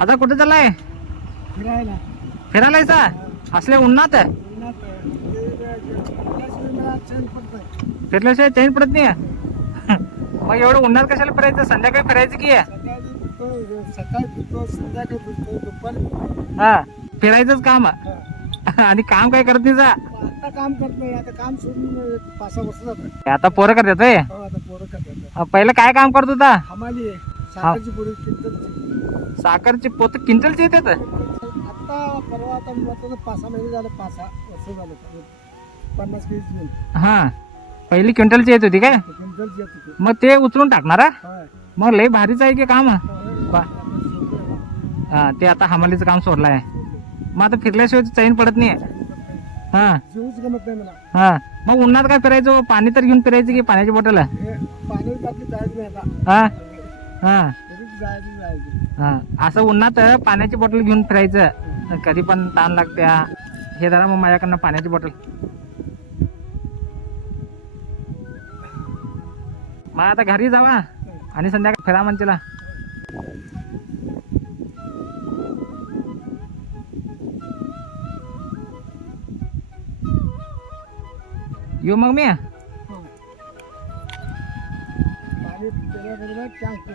आता कुठे चाललाय? फिरायला. फिरायलायचा असल्या उन्हात उन्हात, मला चैन पडतंय. फिरल्याशिवाय चैन पडत नाही. मग एवढं उन्हात कशाला फिरायचं? संध्याकाळी फिरायचं की. सकाळी फिरतो, संध्याकाळी फिरतो, दुपारी. हा फिरायचंच काम. आणि काम काय करत नाही जा. आता काम करत नाही, आता काम सोडून 5-6 वर्ष जातं. आता पोरं करतात होय? हो, आता पोरं करतात. पहिलं काय काम करत होता? हमाली आहे, साखरची पोळी, किंटलची. साखरची पोत क्विंटलची येतात. आता परवा आता 5-6 महिने झालं, 5-6 वर्ष झालं. 50 केजी घेऊन हा पहिली क्विंटलची येत होती काय? क्विंटलची येत होती. मग ते उचलून टाकणार हा? होय. मग लय भारीच आहे की काम. होय. हा ते आता हमालीचं काम सोडलंय. मग आता फिरल्याशिवाय चैन पडत नाही. हा जीवच गमत नाही मला. हा मग उन्हात काय फिरायचं? पाणी तर घेऊन फिरायचं की पाण्याची बॉटल. हे पाणी बाटली जायचं नाही आता. हा हा घरीच जायचं. हा असं उन्हात पाण्याची बॉटल घेऊन फिरायचं. कधी पण ताण लागत्या. हे जरा मग माझ्याकडनं पाण्याची बॉटल. मग आता घरी जावा आणि संध्याकाळी फिरा म्हणतीला. येऊ मग मी. पाणी पिण्याबरोबर चांगलं.